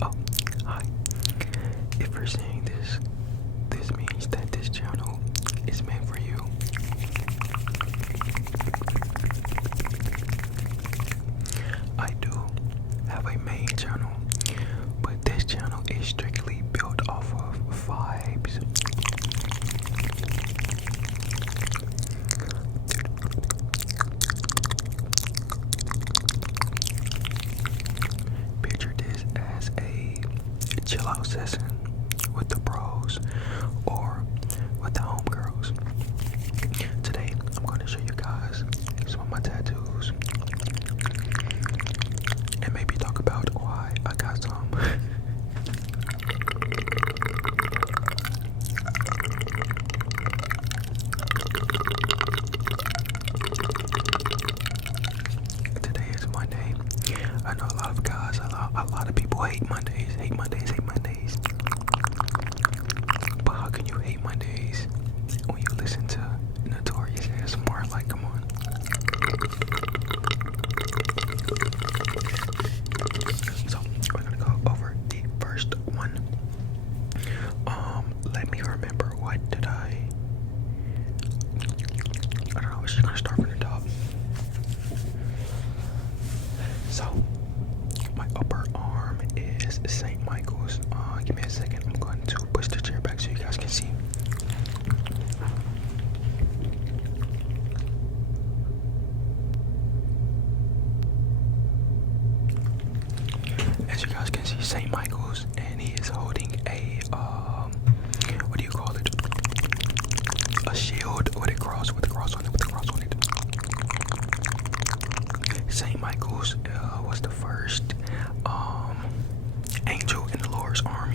Oh, hi. If you're seeing this, this means that this channel is meant for you. I do have a main channel, but this channel is strictly built off of vibes. Picture this as a chill out session with the bros or with the homegirls. Today, I'm going to show you guys some of my tattoos and maybe talk about why I got some. Today is Monday. I know a lot of guys, a lot of people hate Mondays, hate Mondays, hate Mondays. But how can you hate Mondays when you listen to Notorious ASMR? Like, come on. So, we're gonna go over the first one. Let me remember, what did I don't know, I was just gonna start from the top. So, my upper arm is St. Michael's. Give me a second. I'm going to push the chair back so you guys can see. As you guys can see, St. Michael's, and he is holding a what do you call it? A shield with a cross, with a cross on it, with a cross on it. St. Michael's was the first angel in the Lord's army.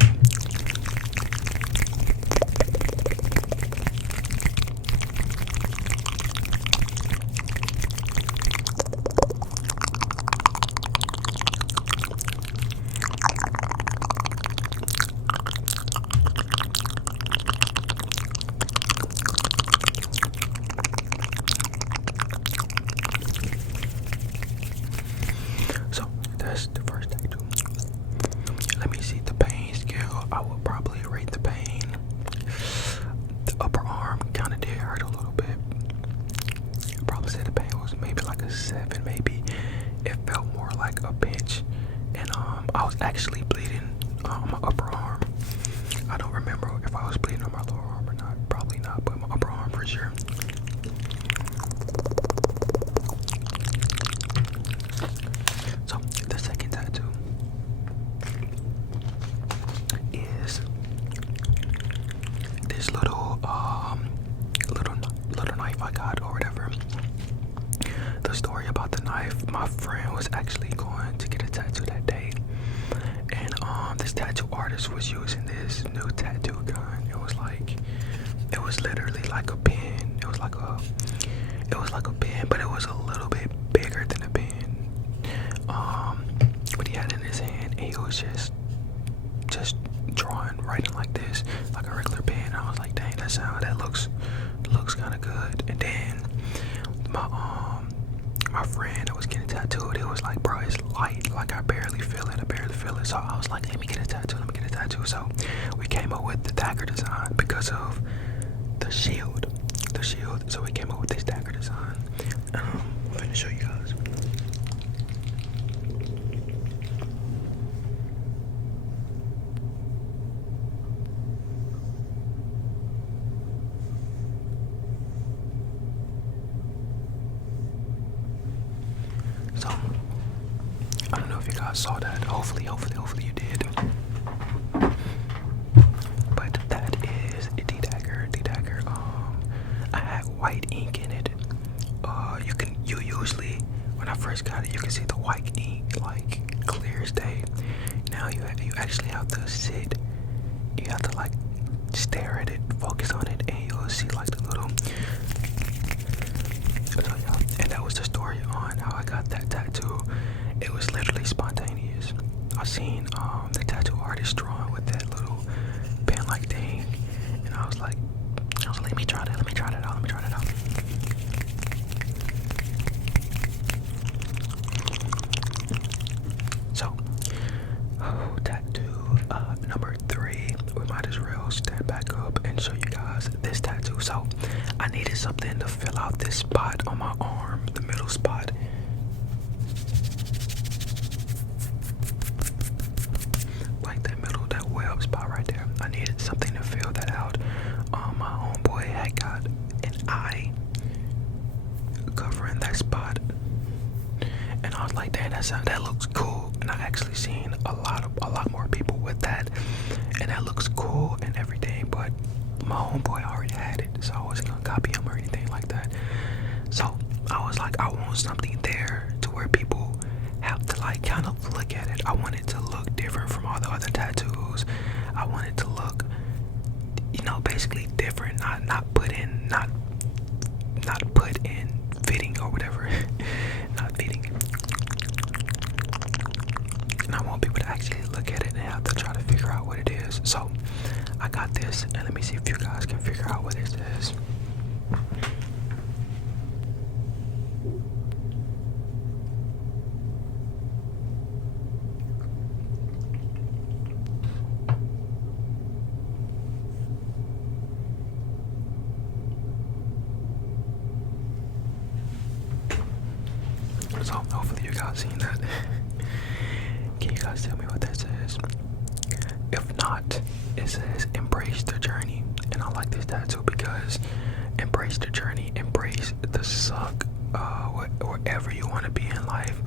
So that's the first tattoo. Let me see the pain scale. I would probably rate the pain. The upper arm kind of did hurt a little bit. I'd probably say the pain was maybe like a 7, maybe. It felt more like a pinch. And I was actually bleeding on my upper arm. I don't remember if I was bleeding on my lower arm or not. Probably not, but my upper arm for sure. So the second tattoo is this little knife I got or whatever. The story about the knife, my friend was actually going to get a tattoo that day, and this tattoo artist was using this new tattoo gun. It was literally like a pen. It was like a pen, but it was a little bit bigger than a pen. But he had it in his hand, and he was just drawing, writing like this, like a regular pen. And I was like, dang, that looks kind of good. And then my friend that was getting tattooed, it was like, bro, it's light, like I barely feel it. So I was like, let me get a tattoo. So we came up with the dagger design because of the shield. So we came up with this dagger design. I'm gonna show you guys. So I don't know if you guys saw that. Hopefully you did. But that is the dagger. I had white ink in it. You usually, when I first got it, you can see the white ink like clear as day. Now you actually have to sit. You have to like stare at it, focus on it, and you'll see like the little. So, yeah, and that was the story on how I got that tattoo. It was literally spontaneous. I seen the tattoo artist drawing with that little pen like thing, and I was like, let me try that out. So, tattoo. was this tattoo. So I needed something to fill out this spot on my arm, the middle spot. Like that middle, that web spot right there. I needed something to fill that out. My homeboy had got an eye covering that spot, and I was like, "Damn, that looks cool." And I actually seen a lot more people with that, and that looks cool and everything. But my homeboy already had it, so I wasn't gonna copy him or anything like that. So I was like, I want something there to where people have to like kind of look at it. I want it to look different from all the other tattoos. I want it to look, basically different, not put in fitting or whatever. Not fitting. And I want people to actually look at it and have to try to figure out what it is. So I got this, and let me see if you guys can figure out what this is. So hopefully you guys seen that. Can you guys tell me what that says? If not, it says embrace the journey. And I like this tattoo because embrace the journey, embrace the suck, wherever you want to be in life.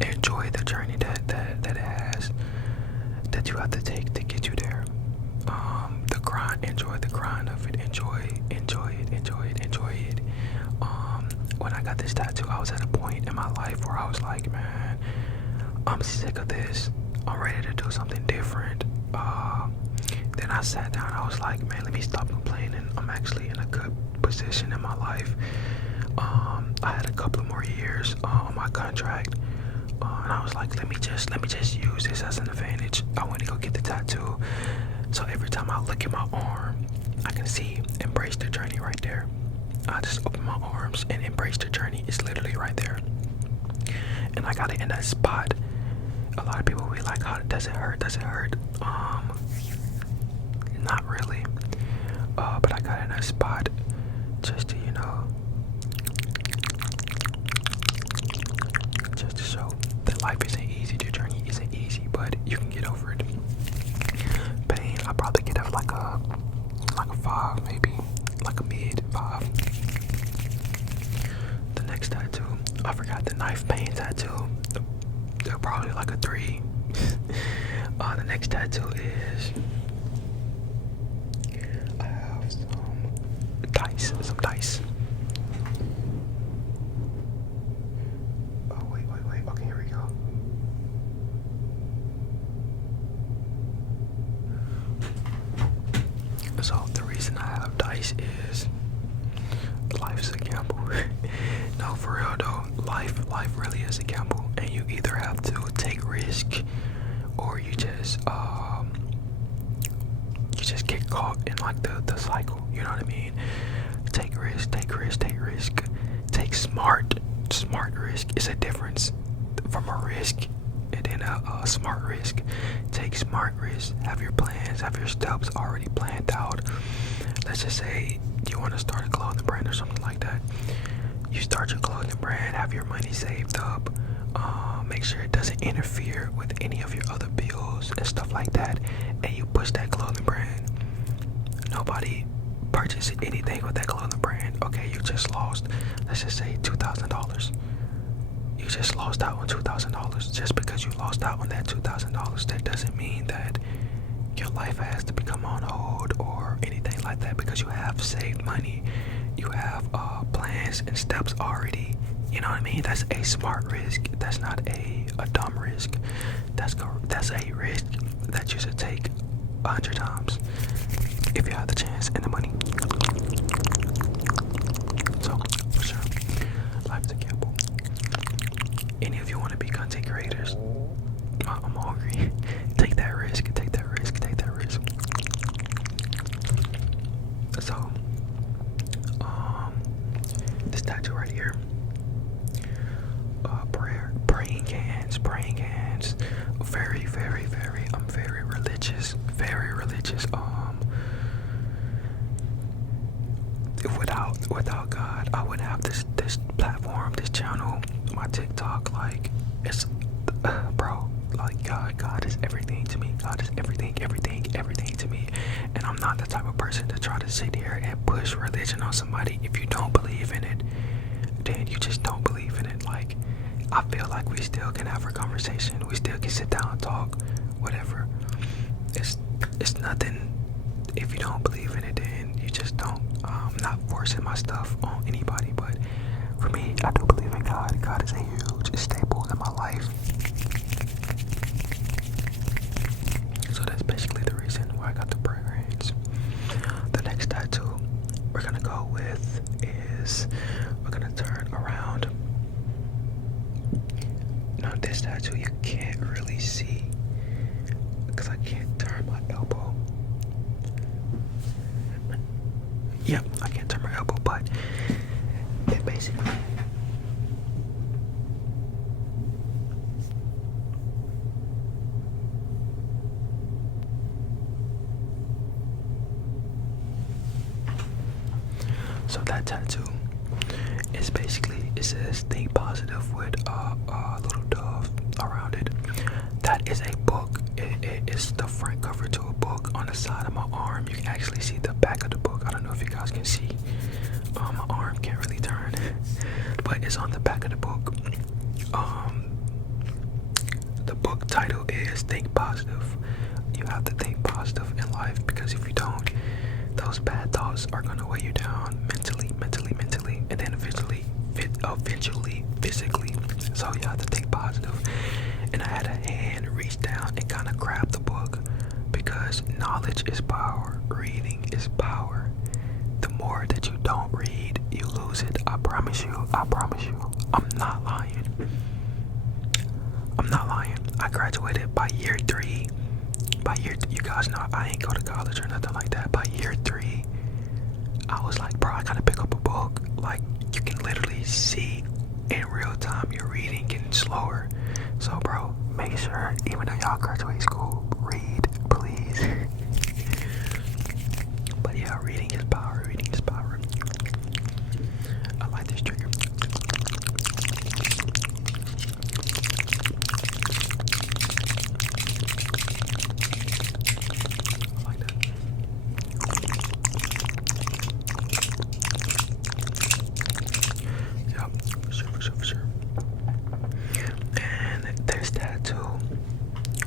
Enjoy the journey that it has, that you have to take to get you there. The grind, enjoy the grind of it. Enjoy it. When I got this tattoo, I was at a point in my life where I was like, man, I'm sick of this. I'm ready to do something different. Then I sat down. I was like, man, let me stop complaining. I'm actually in a good position in my life. I had a couple of more years on my contract, and I was like, let me just use this as an advantage. I want to go get the tattoo. So every time I look at my arm, I can see embrace the journey right there. I just open my arms and embrace the journey. It's literally right there. And I got it in that spot. A lot of people will be like, how does it hurt? Does it hurt? Not really. But I got it in that spot just to, just to show that life isn't easy. The journey isn't easy, but you can get over it. Pain, I probably get up like a 5, maybe like a mid 5. The next tattoo, I forgot the knife pain tattoo. They're probably like a 3. The next tattoo is I have some dice. Oh wait. Okay, here we go. So the reason I have dice is life's a gamble. No, for real though, life really is a gamble, and you either have to take risk, or you just get caught in like the cycle. You know what I mean? Take risk. Take smart risk. It's a difference from a risk and then a smart risk. Take smart risk. Have your plans, have your steps already planned out. Let's just say you want to start a clothing brand or something like that. You start your clothing brand, have your money saved up, make sure it doesn't interfere with any of your other bills and stuff like that, and you push that clothing brand. Nobody purchases anything with that clothing brand. Okay, you just lost, let's just say $2,000. You just lost out on $2,000. Just because you lost out on that $2,000, that doesn't mean that your life has to become on hold or anything like that, because you have saved money. You have plans and steps already. You know what I mean? That's a smart risk. That's not a dumb risk. That's a risk that you should take 100 times if you have the chance and the money. So, for sure, life's a gamble. Any of you want to be content creators? I'm hungry. Take that risk. So, this tattoo right here. Praying hands. Very, very, very. I'm very religious. without God, I wouldn't have this platform, this channel, my TikTok. Like, it's bro, like God is everything to me. God is everything to me. And I'm not the type of person to try to sit here and push religion on somebody. If you don't believe in it, then you just don't believe in it. Like, I feel like we still can have a conversation. We still can sit down and talk, whatever. It's nothing. If you don't believe in it, then you just don't. I'm not forcing my stuff on anybody, but for me, I do believe in God. God is a huge staple in my life. So that's basically the reason why I got the prayer hands. The next tattoo we're gonna go with is we're gonna turn around. Now this tattoo you can't really see because I can't turn my elbow. Yeah, I can't turn my elbow, but it basically so that tattoo is basically, it says think positive with a little dove around it. That is a book. It's the front cover to a book. On the side of my arm you can actually see the back of the book. I don't know if you guys can see. My arm can't really turn, but it's on the back of the book. The book title is Think Positive. You have to think positive in life, because if you don't, those bad thoughts are gonna weigh you down mentally, and then eventually physically. So you have to think positive. And I had a hand reach down and kind of grab the book, because knowledge is power, reading is power. The more that you don't read, you lose it. I promise you. I'm not lying. I graduated by year 3. You guys know I ain't go to college or nothing like that. By year 3, I was like, bro, I gotta pick up a book. Like, you can literally see in real time your reading getting slower. So, bro, make sure, even though y'all graduate school, read, please. But yeah, reading is power. I like this trigger. I like that. Yep, for sure. And there's tattoo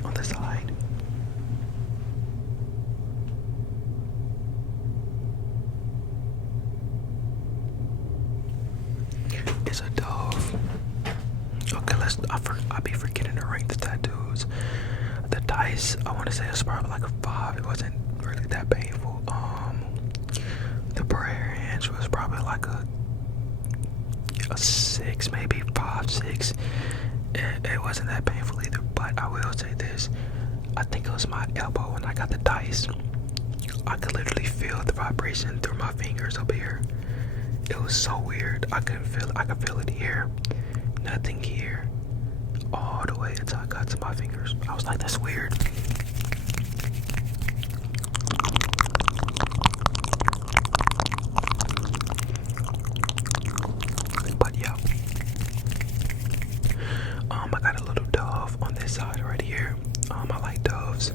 on the side. It's a dove. Okay, I be forgetting to rank the tattoos. The dice, I want to say it's probably like a 5. It wasn't really that painful. The prayer hands was probably like a 6, maybe 5, 6. It wasn't that painful either, but I will say this. I think it was my elbow when I got the dice. I could literally feel the vibration through my fingers up here. It was so weird. I could feel it here. Nothing here. All the way until I got to my fingers. I was like, that's weird. But yeah. I got a little dove on this side right here. I like doves.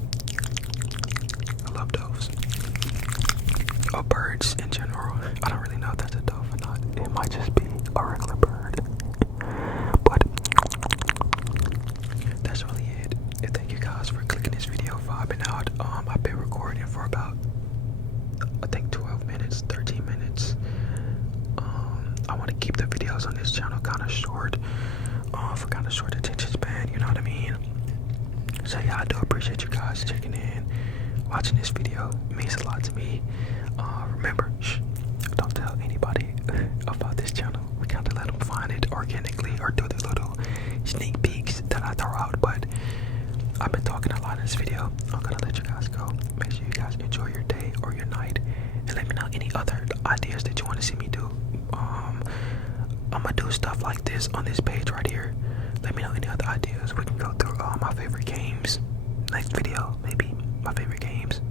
I love doves. Or birds in general. I don't really know if that's a dove or not. It might just be a regular bird. But that's really it. And thank you guys for clicking this video, vibing out. I've been recording for about, I think 12 minutes, 13 minutes. I want to keep the videos on this channel kind of short, for kind of short attention span, you know what I mean? So yeah, I do appreciate you guys checking in, watching this video. It means a lot to me. Remember, don't tell anybody about this channel. We kind of let them find it organically or do the little sneak peeks that I throw out. But I've been talking a lot in this video. I'm gonna let you guys go. Make sure you guys enjoy your day or your night, and let me know any other ideas that you want to see me do. I'm gonna do stuff like this on this page right here. Let me know any other ideas. We can go through my favorite games. Next video, maybe my favorite games.